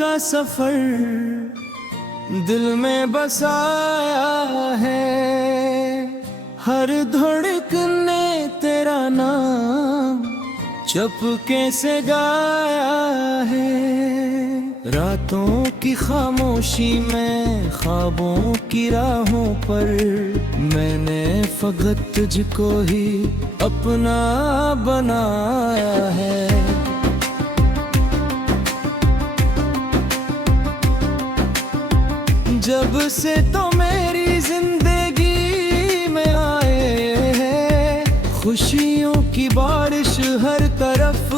का सफर दिल में बसाया है। हर धड़कन ने तेरा नाम चुपके से गाया है। रातों की खामोशी में ख्वाबों की राहों पर मैंने फकत तुझको ही अपना बनाया है। जब से तो मेरी जिंदगी में आए हैं, खुशियों की बारिश हर तरफ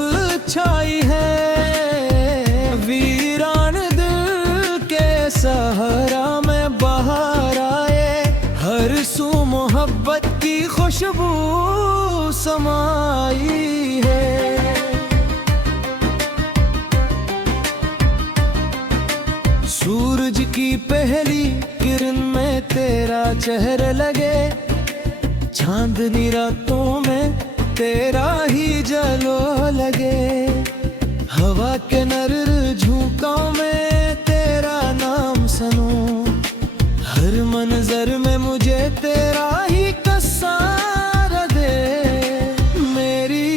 छाई है। वीरान दिल के सहारा में बहार आए, हर सू मोहब्बत की खुशबू समाई है। सूरज की पहली किरण में तेरा चेहरा लगे, चांदनी रातों में तेरा ही जलो लगे। हवा के नर्र झोंकों में तेरा नाम सुनूं, हर मंजर में मुझे तेरा ही कसारा दे। मेरी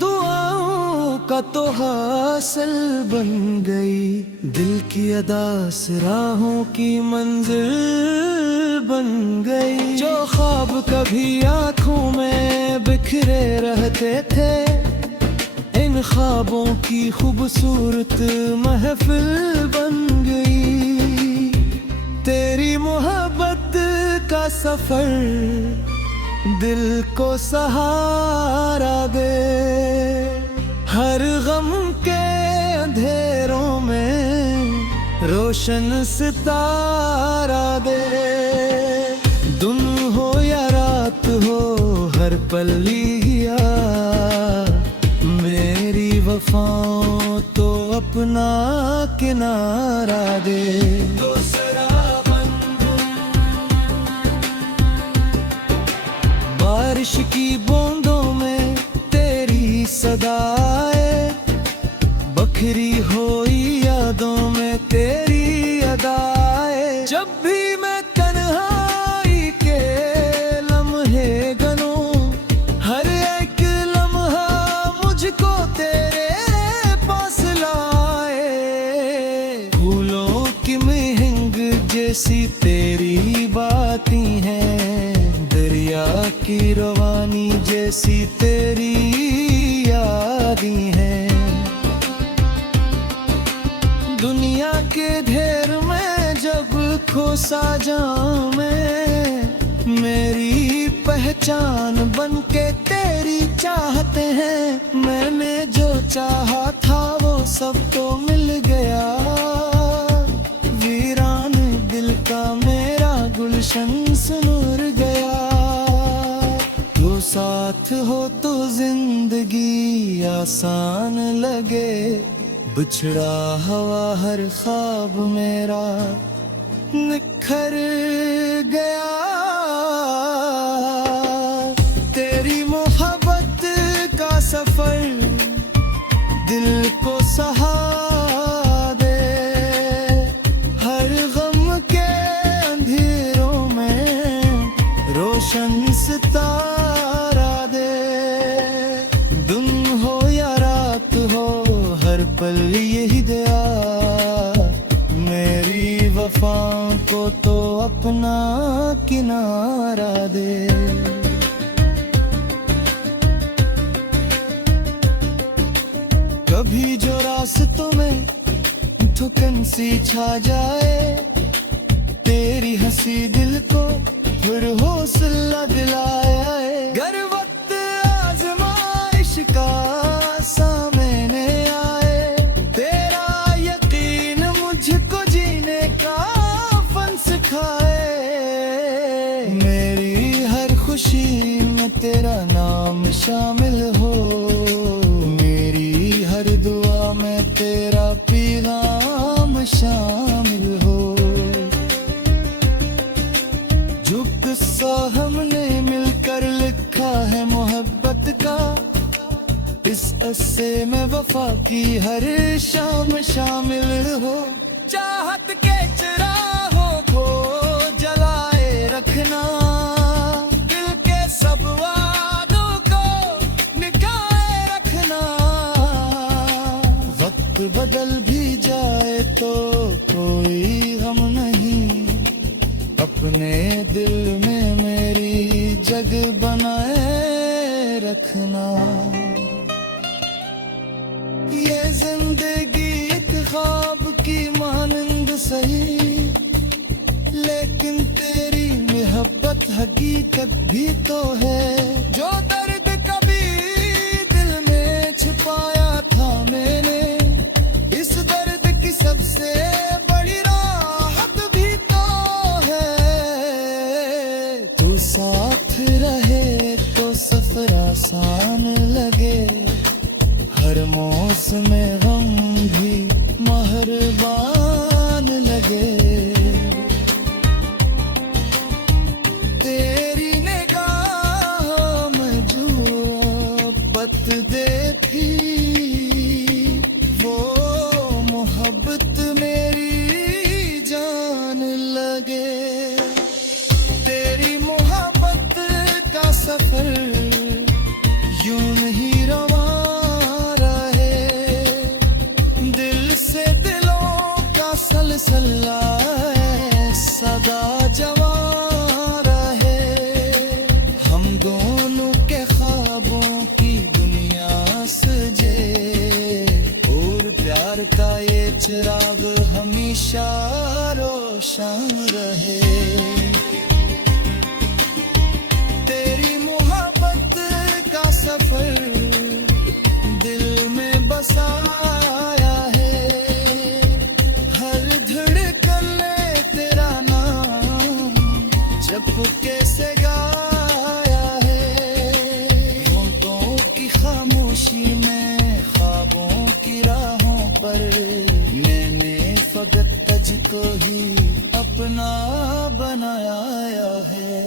दुआओं का तो हासिल बन गई, दिल की अदा से राहों की मंजिल बन गई। जो ख्वाब कभी आँखों में बिखरे रहते थे, इन ख्वाबों की खूबसूरत महफिल बन गई। तेरी मोहब्बत का सफर दिल को सहारा दे, हर गम के अंधेरों में रोशन सितारा दे। दिन हो या रात हो हर पल लिया, मेरी वफाओं तो अपना किनारा दे। बारिश की बूंदों में तेरी सदाएं, बखरी हुई यादों में तेरी अदाएं। जब भी मैं तन्हाई के लम्हे गनूं, हर एक लम्हा मुझको तेरे पास लाए। फूलों की महंग जैसी तेरी बातें हैं, दरिया की रवानी जैसी तेरी यादें हैं। दुनिया के ढेर में जब खोसा जाऊं मैं, मेरी पहचान बन के तेरी चाहते हैं। मैंने जो चाहा था वो सब तो मिल गया, वीरान दिल का मेरा गुलशन सुनूर गया। तो साथ हो तो जिंदगी आसान लगे, बिछड़ा हवा हर ख्वाब मेरा निखर गया। तेरी मोहब्बत का सफर दिल को सहारा दे, हर गम के अंधेरों में रोशन सितारा दे। दिन हो या रात हो हर पल यही दया, मेरी वफा को तो अपना किनारा दे। कभी जो रास्तों में थुकन सी छा जाए, तेरी हंसी दिल को फिर हौसला दिलाए। गर वक्त आजमाइश का सामने आए, तेरा यकीन मुझको जीने का फन सिखाए। मेरी हर खुशी में तेरा नाम शामिल हो, मेरी हर दुआ में तेरा पैगाम शामिल हो। जो किस्सा हमने मिलकर लिखा है मोहब्बत का, इस किस्से में वफा की हर शाम शामिल हो। चाहत के चिरागों को जलाए रखना, दिल के सब वादों को निकाए रखना। वक्त बदल भी जाए तो कोई गम नहीं, अपने दिल में मेरी जगह बनाए रखना। ये जिंदगी एक ख्वाब की मानंद सही, लेकिन तेरी मोहब्बत हकीकत भी तो है। जो दर्द कभी दिल में छिपाया था मैंने, इस दर्द की सबसे बड़ी राहत भी तो है। तू साथ रहे तो सफर आसान लगे, हर मौसम में गम भी मेहरबान लगे। तेरी निगाहों में जो मोहब्बत देखी, वो मोहब्बत मेरी जान लगे। तेरी मोहब्बत का सफर यूं नहीं रवा रहे, दिल से दिलों का सलसला सदा जवा रहे। हम दोनों के ख्वाबों की दुनिया सजे, और प्यार का ये चिराग हमेशा रोशन रहे। तेरी मोहब्बत का सफर दिल में बसाया है, हर धड़कन ने तेरा नाम चुपके से गाया है। होठों की खामोशी में ख्वाबों की राहों पर मैंने फकत तुझको ही अपना बनाया है।